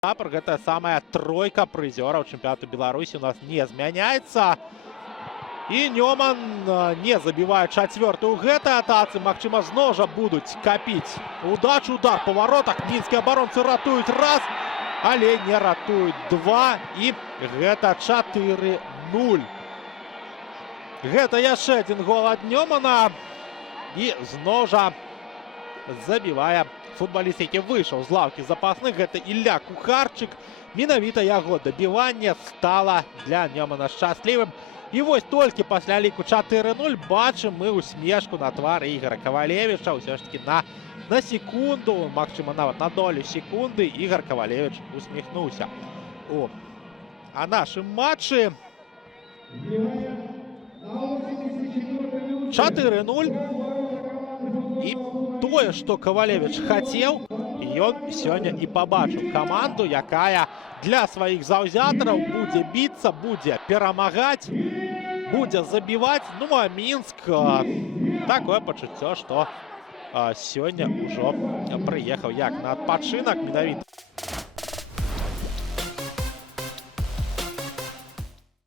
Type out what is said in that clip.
Гэта самая тройка прызёраў чэмпіянату Беларусі у нас не змяняецца. І Нёман не забівае чацвёртую ў гэтай атацы. Магчыма, зноў жа будуць капіць удачу. Удар па варотах. Мінскія абаронцы ратуюць раз, але не ратуюць два. І гэта 4-0. Гэта яшчэ адзін гол ад Нёмана. І зноў жа забівае футболіст, які выйшаў з лаўкі запасных. Гэта Ілля Кухарчык. Менавіта яго дабіванне стала для Нёмана шчаслівым. І вось толькі пасля ліку 4-0 бачым мы усмешку на твары Ігора Кавалевіча. Усё ж таки на секунду, магчыма, нават на долю секунды Ігор Кавалевіч усміхнуўся. А нашым матчы 4-0. І тое, што Кавалевіч хацеў, ён сёння і пабачыў каманду, якая для сваіх заўзятараў будзе біцца, будзе перамагаць, будзе забіваць. Ну а Мінск, такое пачуццё, што сёння ўжо прыехаў як на адпачынак менавіта.